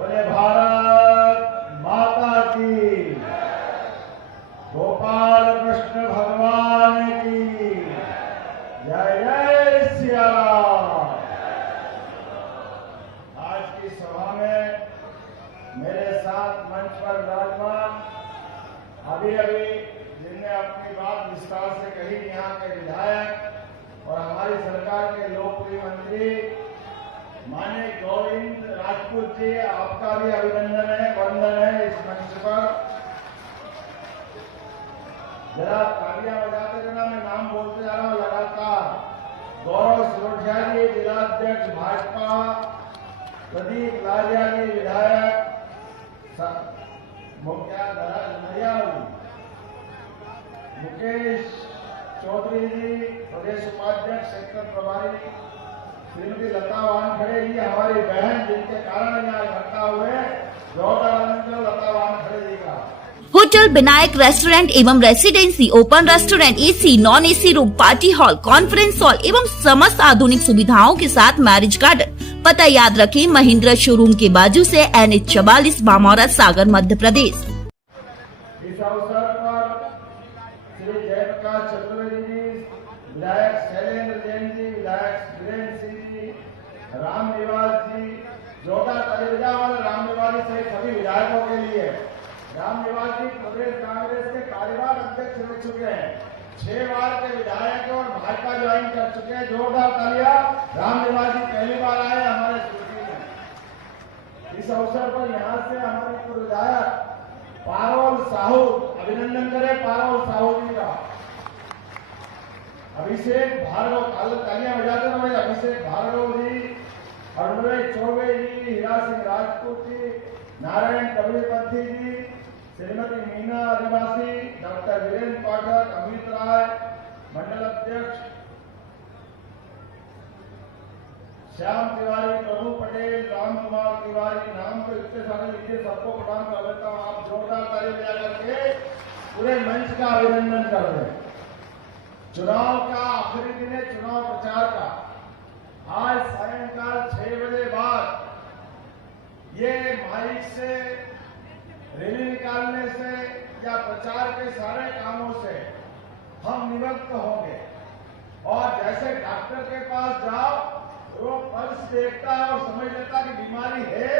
बोले भारत माता की, गोपाल कृष्ण भगवान की जय जय सिया राम। आज की सभा में मेरे साथ मंच पर विराजमान अभी जिनने अपनी बात विस्तार से कही, यहाँ के विधायक और हमारी सरकार के लोकप्रिय मंत्री माननीय गोविंद राजपूत जी, आपका भी अभिनंदन है, वंदन है। इस मंच पर जरा तालियां बजाते रहना, मैं नाम बोलते जा रहा हूं लगातार। गौरव सिरोठिया जी जिलाध्यक्ष भाजपा, प्रदीप लारिया जी विधायक मुकेश चौधरी जी प्रदेश उपाध्यक्ष सेक्टर प्रभारी, श्रीमती लता वानखड़े जी हमारी बहन, जिनके कारण यहाँ इकट्ठा हुए, जोरदार लता वानखड़े जी का। होटल विनायक रेस्टोरेंट एवं residency, open restaurant, AC, non AC room, party hall, conference hall एवं समस्त आधुनिक सुविधाओं के साथ मैरिज गार्डन। पता याद रखें, महिंद्रा शोरूम के बाजू से NH 44, बामौरा, सागर, मध्य प्रदेश। इस अवसर पर श्री जयप्रकाश चतुर्वेदी जी, विधायक शैलेंद्र जैन जी, विधायक वीरेंद्र सिंह जी, राम निवास जी, जोरदार ताली बजाओ राम निवास सहित सभी विधायकों के लिए। राम निवास जी प्रदेश कांग्रेस के कार्यवाहक अध्यक्ष रह चुके हैं, 6 बार के विधायक और भाजपा ज्वाइन कर चुके हैं। जोरदार तालियां। राम निवास जी पहली बार आए हमारे सूची में। इस अवसर पर यहाँ से हमारे पूर्व विधायक पारोल साहू, अभिनंदन करें पारोल साहू जी का। अभिषेक भार्गव, तालियां बजाते रहो। अभिषेक भार्गव जी, अरुणभाई चौबे जी, हीरा सिंह राजपूत जी, नारायण कबीरपंथी जी, श्रीमती मीना आदिवासी, डॉक्टर वीरेंद्र पाठक, अमित राय, मंडल अध्यक्ष श्याम तिवारी, प्रभु पटेल, राम कुमार तिवारी, नाम तो इतने सारे लिखे, सबको प्रणाम कर लेता हूँ। आप जोरदार ताली बजा करके पूरे मंच का अभिनंदन कर रहे। चुनाव का आखिरी दिन है, चुनाव प्रचार का। आज सायंकाल 6 बजे बाद ये माइक से, रैली निकालने से या प्रचार के सारे कामों से हम निवृत्त होंगे। और जैसे डॉक्टर के पास जाओ, वो पल्स देखता है और समझ लेता कि बीमारी है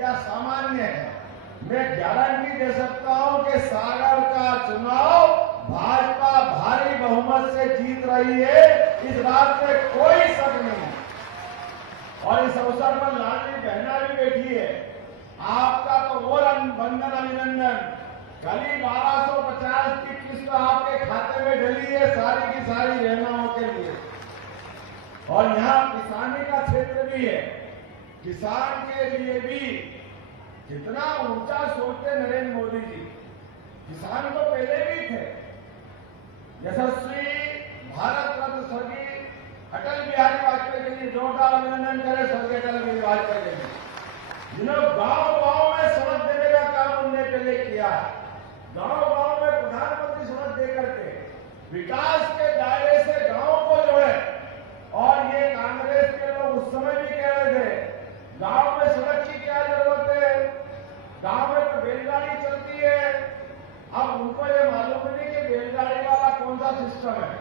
या सामान्य है। मैं गारंटी दे सकता हूं कि सागर का चुनाव भाजपा भारी बहुमत से जीत रही है, इस बात में कोई शक नहीं। और इस अवसर पर लाडली बहना भी बैठी है, आपका तो और वंदन अभिनंदन। कल 1250 की किस्त आपके खाते में डली है, सारी की सारी बहनाओं के लिए। और यहाँ किसानी का क्षेत्र भी है, किसान के लिए भी कितना ऊंचा सोचते नरेंद्र मोदी जी। किसान तो पहले भी थे। यशस्वी भारत रत्न स्वर्गीय अटल बिहारी वाजपेयी के लिए जोरदार अभिनंदन करें। स्वर्गीय अटल बिहारी वाजपेयी के लिए, जिन्होंने गांव-गांव में सड़क देने का काम उन्होंने पहले किया है। गांव-गांव में प्रधानमंत्री सड़क देकर के विकास के दायरे से गांव को जोड़े। और ये कांग्रेस के लोग उस समय भी कह रहे थे, गांव में सड़क की क्या जरूरत है, गांव में तो बैलगाड़ी चलती है। अब उनको ये मालूम नहीं कि बैलगाड़ी वाला कौन सा सिस्टम है।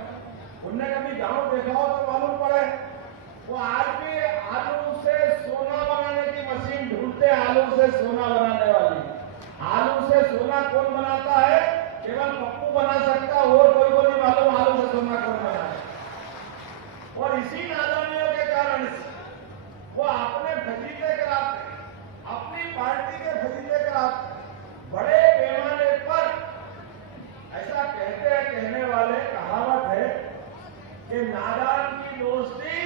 उनने कभी गांव देखा हो तो मालूम पड़े। वो आज भी आलू से सोना बनाने की मशीन ढूंढते, आलू से सोना बनाने वाली। आलू से सोना कौन बनाता है? केवल पप्पू बना सकता है, और कोई को नहीं मालूम आलू से सोना कौन बनाता है। और इसी नादानियों के कारण वो अपने फजीते कराते, अपनी पार्टी के फजीते कराते, बड़े पैमाने पर ऐसा कहते हैं, कहने वाले कहावत है कि नादान की दोस्ती,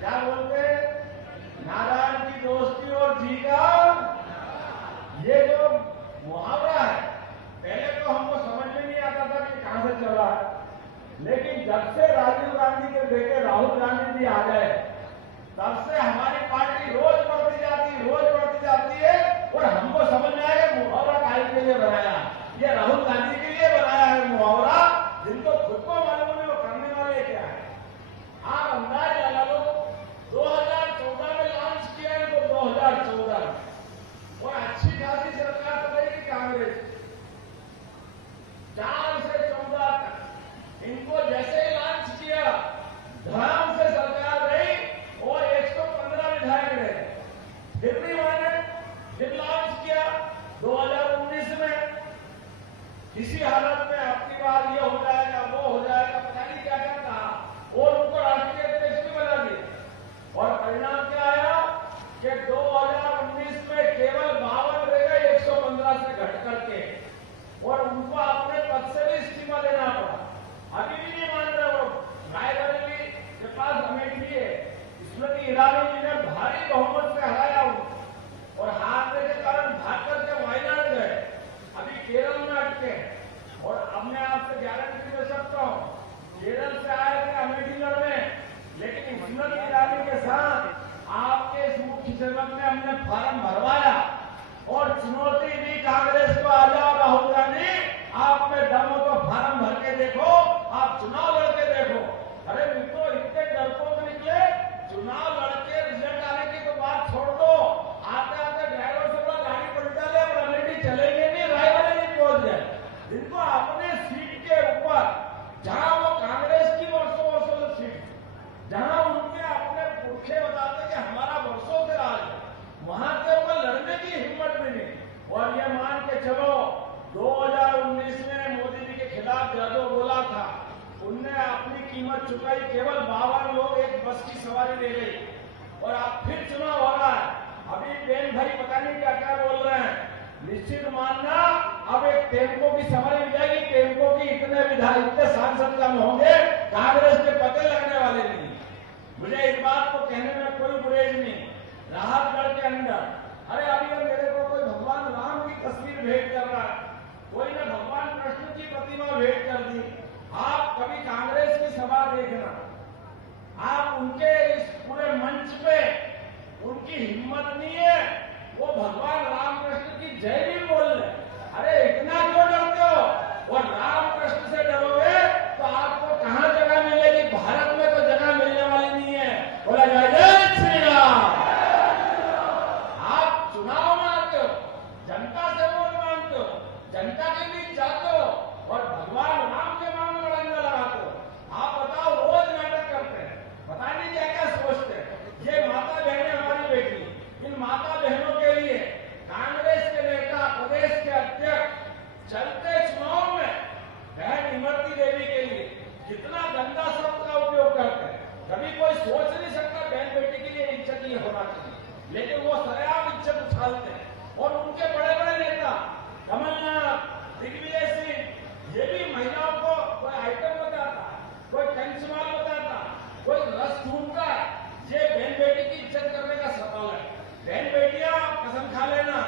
क्या बोलते हैं, नादान की दोस्ती और जीगा। ये जो मुहावरा है, पहले तो हमको समझ में नहीं आता था कि कहां से चला है, लेकिन जब से राजीव गांधी के बेटे राहुल गांधी जी आ गए, तब से हमारी पार्टी रोज बढ़ती जाती है। और हमको समझ में आया मुहावरा काहे के लिए बनाया। ये राहुल गांधी के लिए बनाया है मुहावरा, जिनको खुद को मालूम नहीं वो करने वाले क्या है। आप अंदाज लगा लो, 2014 में लॉन्च किया है तो 2000 वक्त में हमने फार्म भरवाया और चुनौती दी कांग्रेस को, आ जाओ राहुल गांधी, आप में दम हो तो फार्म भर के देखो, आप चुनाव लड़के देखो। अरे मित्रों, इतने डरपोक निकले, चुनाव लड़के रिजल्ट आने की तो बात छोड़ दो, आते आते ड्राइवर से बोला गाड़ी पलटा ले और अमेठी चलेंगे नहीं, रायबरेली नहीं पहुंच गए। इनको अपने सीट के ऊपर, जहां वो कांग्रेस की वर्षों वर्षों से सीट, जहां उनके अपने पुरखे बताते कि हमारा वर्षों से राज है, वहां के ऊपर लड़ने की हिम्मत भी नहीं। और ये मान के चलो 2019 में मोदी जी के खिलाफ जो बोला था, उनने अपनी कीमत चुकाई, केवल 52 लोग एक बस की सवारी ले गई। और अब फिर चुनाव हो रहा है, अभी बेन भाई पता नहीं क्या क्या बोल रहे हैं। निश्चित मानना अब एक टेम्पो की सवारी मिल जाएगी, टेम्पो की इतने विधायक, इतने सांसद कम होंगे, कांग्रेस के पते लगने वाले नहीं। मुझे इस बात को कहने में कोई गुरेज नहीं। राहतगढ़ के अंदर, अरे अभी मेरे को कोई भगवान राम की तस्वीर भेंट कर रहा है, कोई ने भगवान कृष्ण की प्रतिमा भेंट कर दी। आप कभी कांग्रेस की सभा देखना, आप उनके इस पूरे मंच पे उनकी हिम्मत नहीं है वो भगवान रामकृष्ण की जय भी बोल रहे। अरे इतना क्यों डरते हो? और रामकृष्ण से डरोगे तो आपको कहां जगह मिलेगी? भारत में तो जगह मिलने वाली नहीं है। बोला जय जय श्री राम। आप चुनाव में आते हो, जनता से वोट मांगते हो, जनता के बीच जाते हो और भगवान राम के नाम में लड़ाई लगाते हो। आप बताओ, रोज नाटक करते हैं, पता नहीं क्या क्या सोचते हैं। ये माता बहनें हमारी बेटी, इन माता बहनों के लिए कांग्रेस के नेता, प्रदेश के अध्यक्ष चलते चुनाव में बहन इमरती देवी के लिए कितना गंदा शब्द का उपयोग करते हैं। कभी कोई सोच नहीं सकता बहन बेटी के लिए इज्जत ये होना चाहिए, लेकिन वो सरेआम इज्जत उछालते हैं। और उनके बड़े बड़े नेता कमलनाथ, दिग्विजय सिंह, ये भी महिलाओं को कोई आइटम बताता, कोई कंचमाल बताता, कोई रस ढूंढता है। ये बहन बेटी की इज्जत करने का सवाल है। बहन बेटियां कसम खा लेना,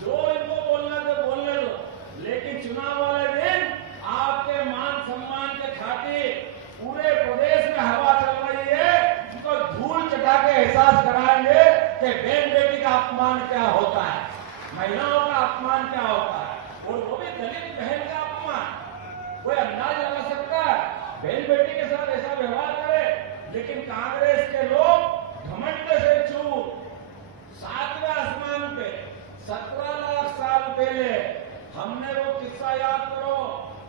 जो इनको बोलना तो बोलने दो, लेकिन चुनाव वाले दिन आपके मान सम्मान के खातिर पूरे प्रदेश में हवा चल रही है, उनको धूल चटा के एहसास कराएंगे कि बहन बेटी का अपमान क्या होता है, महिलाओं का अपमान क्या होता है, और वो भी दलित बहन का अपमान। कोई अंदाज लगा सकता है बहन बेटी के साथ ऐसा व्यवहार करे? लेकिन कांग्रेस के लोग घमंड से चूर, 7वें आसमान पे 17 लाख साल पहले हमने वो किस्सा याद करो,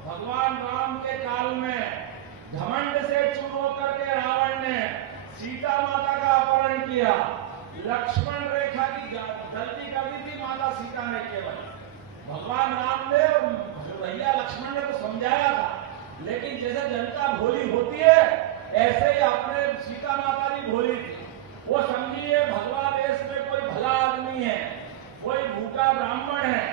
भगवान राम के काल में घमंड से चूर होकर के रावण ने सीता माता का अपहरण किया। लक्ष्मण रेखा की गलती कर दी थी माता सीता ने, केवल भगवान राम ने, भैया लक्ष्मण ने तो समझाया था, लेकिन जैसे जनता भोली होती है ऐसे ही अपने सीता माता भी भोली थी। वो समझिए भगवा देश में कोई भला आदमी है, कोई भूखा ब्राह्मण है,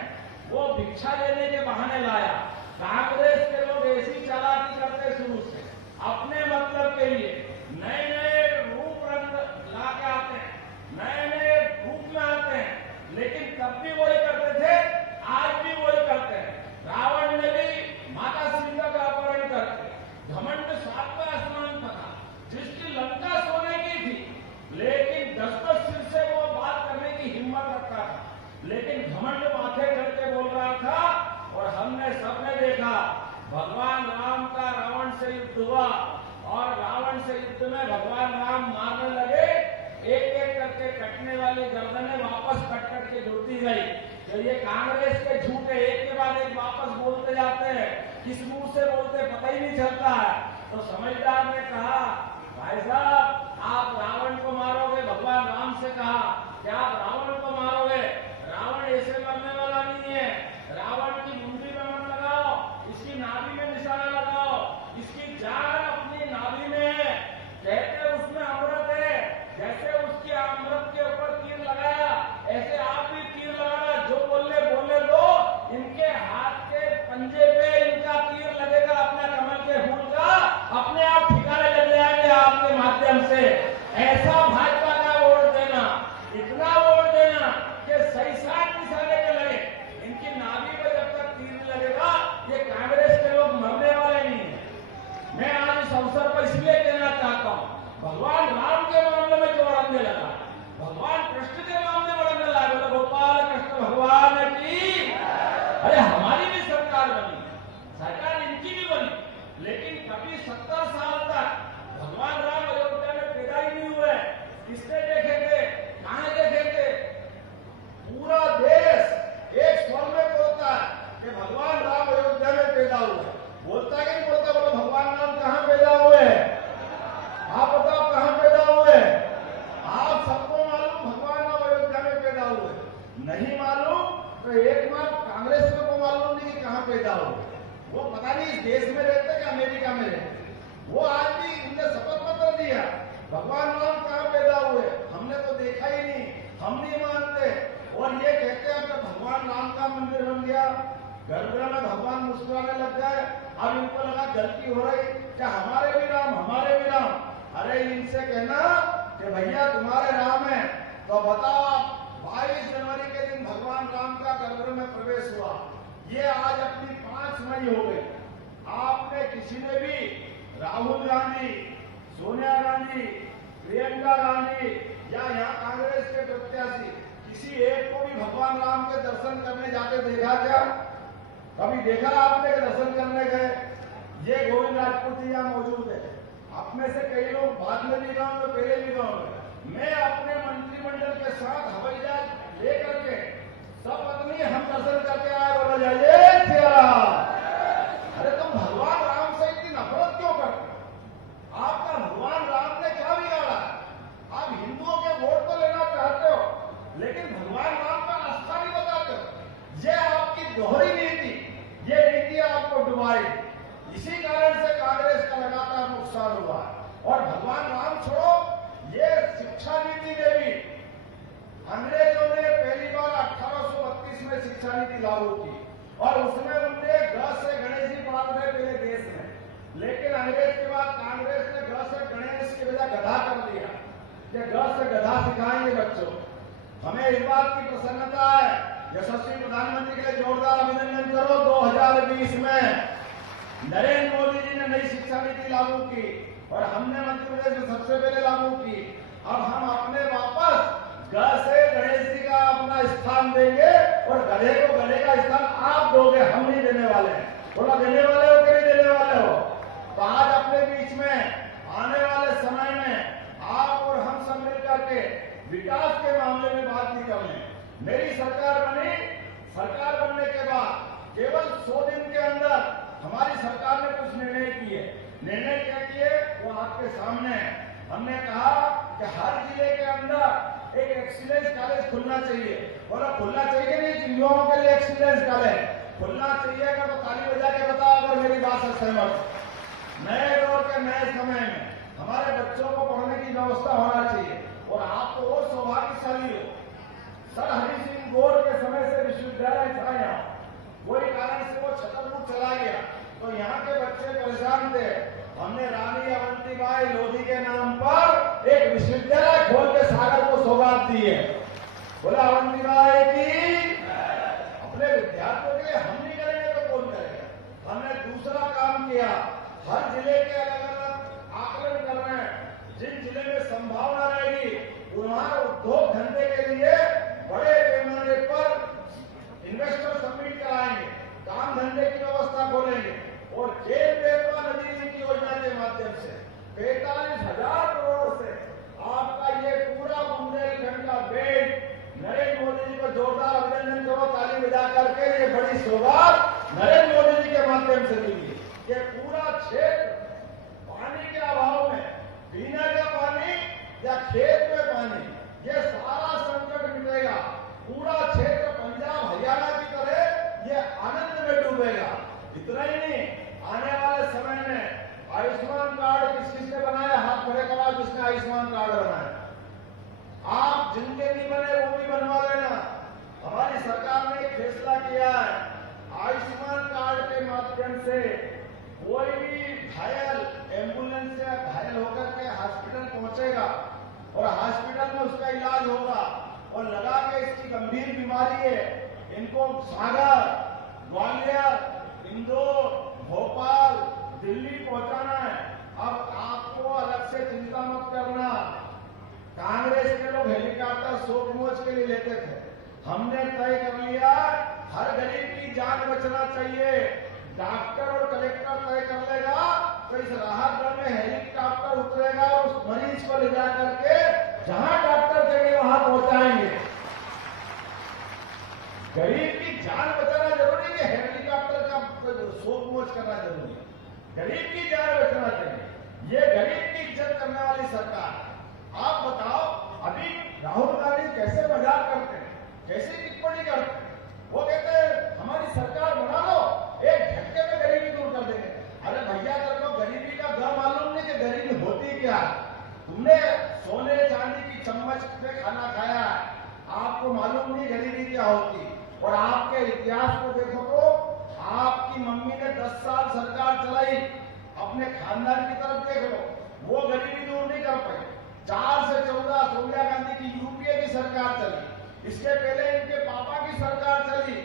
वो भिक्षा लेने के बहाने लाया। कांग्रेस के लोग ऐसी चालाकी करते शुरू से, अपने मतलब के लिए नए नए रूप रंग ला के आते हैं, नए नए रूप में आते हैं, लेकिन तब भी वही करते थे, आज भी वही करते हैं। रावण ने भी माता सीता का अपहरण करके घमंड 7वें आसमान पर था, जिसकी लंका सोने की थी, लेकिन 10-10 सिर से वो बात करने की हिम्मत रखता था, लेकिन घमंड माथे करके बोल रहा था। और हमने सबने देखा भगवान राम का रावण से युद्ध हुआ, और रावण से युद्ध में भगवान राम मारने लगे, एक एक करके कटने वाली गर्दनें वापस कट कट के जुड़ती गई। तो ये कांग्रेस के झूठे एक के बाद एक वापस बोलते जाते हैं, किस मुंह से बोलते पता ही नहीं चलता है। तो समझदार ने कहा, भाई साहब आप रावण को मारोगे, भगवान राम से कहा कि आप रावण को मारोगे, रावण ऐसे मरने वाला नहीं है, रावण की मुंडी में मत लगाओ, इसकी नाभि में निशाना लगाओ, इसकी जान अपनी नाभि में है, कहते उसमें अमृत है, जैसे उसकी अमृत के ऊपर तीर लगाया ऐसे आप भी तीर लगाना, जो बोले बोले दो, इनके हाथ के पंजे पे इनका तीर लगेगा, अपना कमल के फूल का अपने आप ठिकाने लग जाएंगे आपके माध्यम से। ऐसा भाजपा का वोट देना, इतना वोट देना कि सही साथ निशाने के लगे, इनकी नाभि में जब तक तीर लगेगा ये कांग्रेस के लोग मरने वाले नहीं है। मैं आज इस अवसर पर इसलिए कहना चाहता हूँ, भगवान राम के मामले में जो अड़ने लगा, भगवान कृष्ण के अरे हमारी भी सरकार बनी, सरकार इनकी भी बनी, लेकिन कभी 70 साल तक भगवान राम अयोध्या में पैदा ही नहीं हुए। किसने देखे थे, कहां देखे थे? पूरा देश एक स्वर में बोलता है कि भगवान राम अयोध्या में पैदा हुए। बोलता कि नहीं बोलता? बोलो भगवान राम कहां पैदा हुए? आप बताओ कहां पैदा हुए? आप सबको मालूम भगवान राम अयोध्या में पैदा हुए। नहीं मालूम तो एक बार कांग्रेस को मालूम नहीं कि कहां पैदा हुए। वो पता नहीं इस देश में रहते कि अमेरिका में रहते। वो आज भी उनने शपथ पत्र दिया भगवान राम कहां पैदा हुए, हमने तो देखा ही नहीं, हम नहीं मानते। और ये कहते हैं कि भगवान राम का मंदिर बन गया, गर्भगृह में भगवान मुस्कुराने लग गए। अब इनको लगा गलती हो रही कि हमारे भी राम, हमारे भी राम। अरे इनसे कहना कि भैया तुम्हारे राम है तो बताओ 22 जनवरी के दिन भगवान राम का गर्भगृह में प्रवेश हुआ। ये आज अपनी 5 मई हो गई। आपने किसी ने भी राहुल गांधी, सोनिया गांधी, प्रियंका गांधी या यहाँ कांग्रेस के प्रत्याशी किसी एक को भी भगवान राम के दर्शन करने जाके देखा क्या? कभी देखा आपने कि दर्शन करने गए? ये गोविंद राजपूत जी यहाँ मौजूद है। आप में से कई लोग बाद में भी गाँव में, पहले भी गाँव में। मैं अपने मंत्रिमंडल के साथ हवाई जहाज लेकर के सब आदमी हम दर्शन करके आए। बोला जाइए अरे तुम भगवान राम से इतनी नफरत क्यों करते? आपका भगवान राम ने क्या बिगाड़ा? आप हिंदुओं के वोट तो लेना चाहते हो, लेकिन भगवान राम का रास्ता नहीं बताते हो। ये आपकी दोहरी नीति, ये नीति आपको डुबाई। इसी कारण से कांग्रेस का लगातार नुकसान हुआ। और भगवान राम छोड़ो, ये शिक्षा नीति में भी अंग्रेजों ने पहली बार 1832 में शिक्षा नीति लागू की और उसमें उन्होंने ग से गणेश जी पढ़ाते थे पहले देश में। लेकिन अंग्रेज के बाद कांग्रेस ने ग से गणेश के बजाय गधा कर दिया कि ग से गधा सिखाएंगे बच्चों। हमें इस बात की प्रसन्नता है, यशस्वी प्रधानमंत्री के लिए जोरदार अभिनंदन करो। 2020 में नरेंद्र मोदी जी ने नई शिक्षा नीति लागू की और हमने मध्य प्रदेश में सबसे पहले लागू की। अब हम अपने वापस ग से गणेश जी का अपना स्थान देंगे और गधे को गधे का स्थान आप दोगे, हम नहीं देने वाले हैं। थोड़ा देने वाले हो कि नहीं देने वाले हो? तो आज अपने बीच में आने वाले समय में आप और हम सब मिलकर के विकास के मामले में बात नहीं करनी। मेरी सरकार बनी, सरकार बनने के बाद केवल 100 दिन के अंदर हमारी सरकार ने कुछ निर्णय किए। निर्णय क्या किए वो आपके सामने है। हमने कहा कि हर जिले के अंदर एक एक्सीलेंस कॉलेज खुलना चाहिए। बोला खुलना चाहिए नहीं, युवाओं के लिए एक्सीलेंस कॉलेज खुलना चाहिए। अगर तो ताली बजा के बताओ अगर मेरी बात से सहमत। नए दौर के नए समय में हमारे बच्चों को पढ़ने की व्यवस्था होना चाहिए। और आप तो और सौभाग्यशाली हो, सर हरि सिंह गौर के समय से विश्वविद्यालय था यहाँ, कोई कारण से वो छतरपुर चला गया तो यहाँ के बच्चे परेशान थे। हमने रानी अवंतीबाई लोधी के नाम पर एक विश्वविद्यालय खोल के सागर को सौगात दी है। बोला अवंतीबाई की अपने विद्यार्थियों के लिए हम नहीं करेंगे तो कौन करेगा? हमने दूसरा काम किया, हर जिले के अलग अलग आकलन कर रहे हैं। जिन जिले में संभावना रहेगी वहां उद्योग धंधे के लिए बड़े पैमाने पर इन्वेस्टर समिट कराएंगे, काम धंधे की व्यवस्था खोलेंगे। और जेल बेतवा नदी नीति योजना के माध्यम से 45,000 करोड़ से आपका ये पूरा बुंदेलखंड का बेल्ट नरेंद्र मोदी जी को जोरदार अभिनंदन करो, ताली बजा करके। ये बड़ी सौगात नरेंद्र मोदी जी के माध्यम से मिली। ये पूरा क्षेत्र पानी के अभाव में, पीने का पानी या खेत में पानी, ये सारा संकट मिटेगा। पूरा क्षेत्र पंजाब हरियाणा की तरह ये आनंद में डूबेगा। इतना ही नहीं, आने वाले समय में आयुष्मान कार्ड किस किसने बनाया? हाथ खड़े करा जिसने आयुष्मान कार्ड बनाया। आप जिनके नहीं बने वो भी बनवा लेना। हमारी सरकार ने एक फैसला किया है, आयुष्मान कार्ड के माध्यम से कोई भी घायल एम्बुलेंस से घायल होकर के हॉस्पिटल पहुंचेगा और हॉस्पिटल में उसका इलाज होगा। और लगा के इसकी गंभीर बीमारी है, इनको सागर, ग्वालियर, इंदौर, भोपाल, दिल्ली पहुंचाना है। अब आपको अलग से चिंता मत करना। कांग्रेस के लोग हेलीकॉप्टर शोक मोज के लिए लेते थे, हमने तय कर लिया हर गरीब की जान बचना चाहिए। डॉक्टर और कलेक्टर तय कर लेगा तो इस राहत दल में हेलीकॉप्टर उतरेगा और उस मरीज को ले जा करके जहां डॉक्टर कहेंगे वहां पहुंचाएंगे। गरीब की जान बचाना जरूरी है, हेलीकॉप्टर का शोक मोच करना जरूरी है। गरीब की जान बचाना चाहिए। ये गरीब की इज्जत करने वाली सरकार है। आप बताओ, अभी राहुल गांधी कैसे मजाक करते हैं, कैसे टिप्पणी करते हैं। वो कहते हैं हमारी सरकार बना लो, एक झटके में गरीबी दूर कर देंगे। अरे भैया, तेरे को गरीबी का ग मालूम नहीं कि गरीबी होती क्या? तुमने सोने चांदी की चम्मच पे खाना खाया है, आपको मालूम नहीं गरीबी क्या होती। और आपके इतिहास को देखो तो आपकी मम्मी ने 10 साल सरकार चलाई, अपने खानदान की तरफ देख लो, वो गरीबी दूर नहीं कर पाई। 4 से 14 सोनिया गांधी की यूपीए की सरकार चली, इसके पहले इनके पापा की सरकार चली,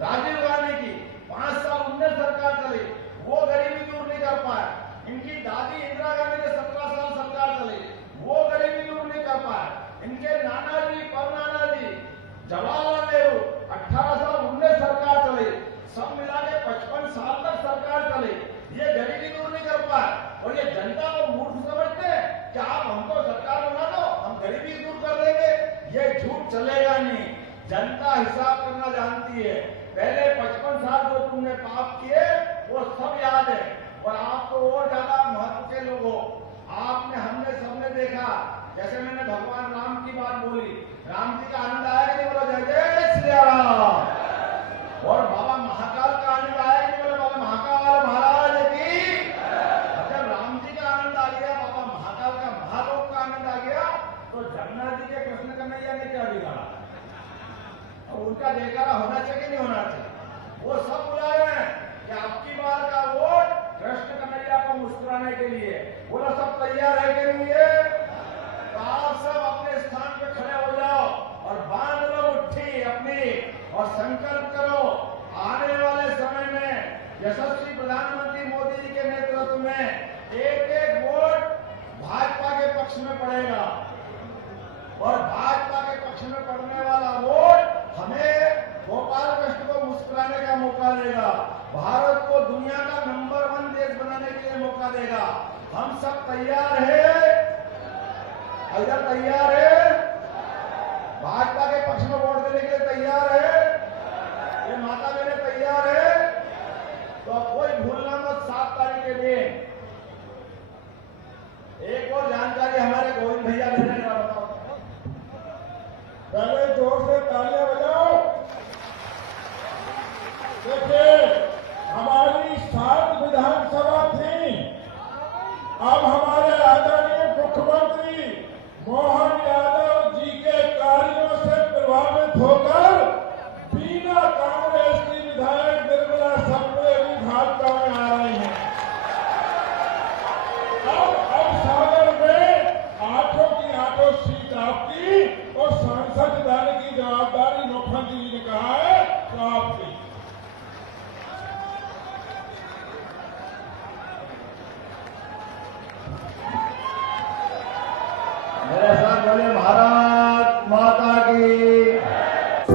राजीव गांधी की 5 साल उनने सरकार चली, वो गरीबी दूर नहीं कर पाए। इनकी दादी इंदिरा गांधी ने 17 साल सरकार चली, वो गरीबी दूर नहीं कर पाए। इनके नाना जी, परनाना जी, जवाहरलाल नेहरू 18 साल उनने सरकार चली, सब मिला के 55 साल तक सरकार चली, ये गरीबी दूर नहीं कर पाए। और ये जनता को मूर्ख समझते हैं कि आप हमको सरकार बना दो, हम गरीबी दूर कर देंगे। ये झूठ चलेगा नहीं। जनता हिसाब करना जानती है। पहले 55 साल जो तुमने पाप किए वो सब याद है। और आप तो और ज्यादा महत्व के लोग हो। आपने, हमने, सबने देखा, जैसे मैंने भगवान राम की बात बोली, राम जी का आनंद आया कि नहीं? बोलो जय जय श्री राम। और बाबा महाकाल का आनंद आया कि नहीं? बोलो बाबा महाकाल महाराज की। अगर राम जी का आनंद आ गया, बाबा महाकाल का, महालोक का आनंद आ गया, तो जगन्नाथ जी के कृष्ण कन्हैया ने क्या बिगाड़ा? और उनका जयकारा होना चाहिए कि नहीं होना चाहिए? वो सब बुला रहे हैं कि आपकी बार का वोट कृष्ण कन्हैया को मुस्कुराने के लिए। बोला सब तैयार है के लिए? तो आप सब अपने स्थान पे खड़े हो जाओ और बांध लो मुट्ठी अपनी और संकल्प करो, आने वाले समय में यशस्वी प्रधानमंत्री मोदी जी के नेतृत्व में एक वोट भाजपा के पक्ष में पड़ेगा। और भाजपा के पक्ष में पड़ने वाला वोट हमें गोपाल कृष्ण को मुस्कुराने का मौका देगा, भारत को दुनिया का नंबर 1 देश बनाने के लिए मौका देगा। हम सब तैयार हैं? अगर तैयार है, भाजपा के पक्ष में वोट देने के लिए तैयार है? ये माता बहने तैयार है? तो कोई भूलना मत, 7 तारीख के दिन एक और जानकारी हमारे गोविंद भैया देने का। बताओ, पहले जोर से तालियां बजाओ। देखिए, हमारी 7 विधानसभा थी, अब हमारे आदरणीय मुख्यमंत्री मोहन यादव जी के कार्यों से प्रभावित होकर बिना कांग्रेस की विधायक निर्मला सप्रे भी भाजपा में आ रही हैं। अब सागर में 8 की 8 सीट आपकी और सांसद लाने की जवाबदारी मुख्यमंत्री जी ने कहा है तो आपकी। मेरे साथ बोले भारत माता की।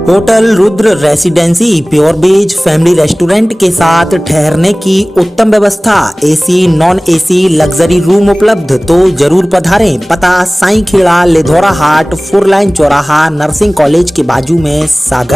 Hotel Rudra residency pure veg family restaurant के साथ ठहरने की उत्तम व्यवस्था, AC non AC luxury room उपलब्ध, तो जरूर पधारें। पता साईं खेड़ा, लेधौरा हाट, 4 लाइन चौराहा, नर्सिंग कॉलेज के बाजू में, सागर।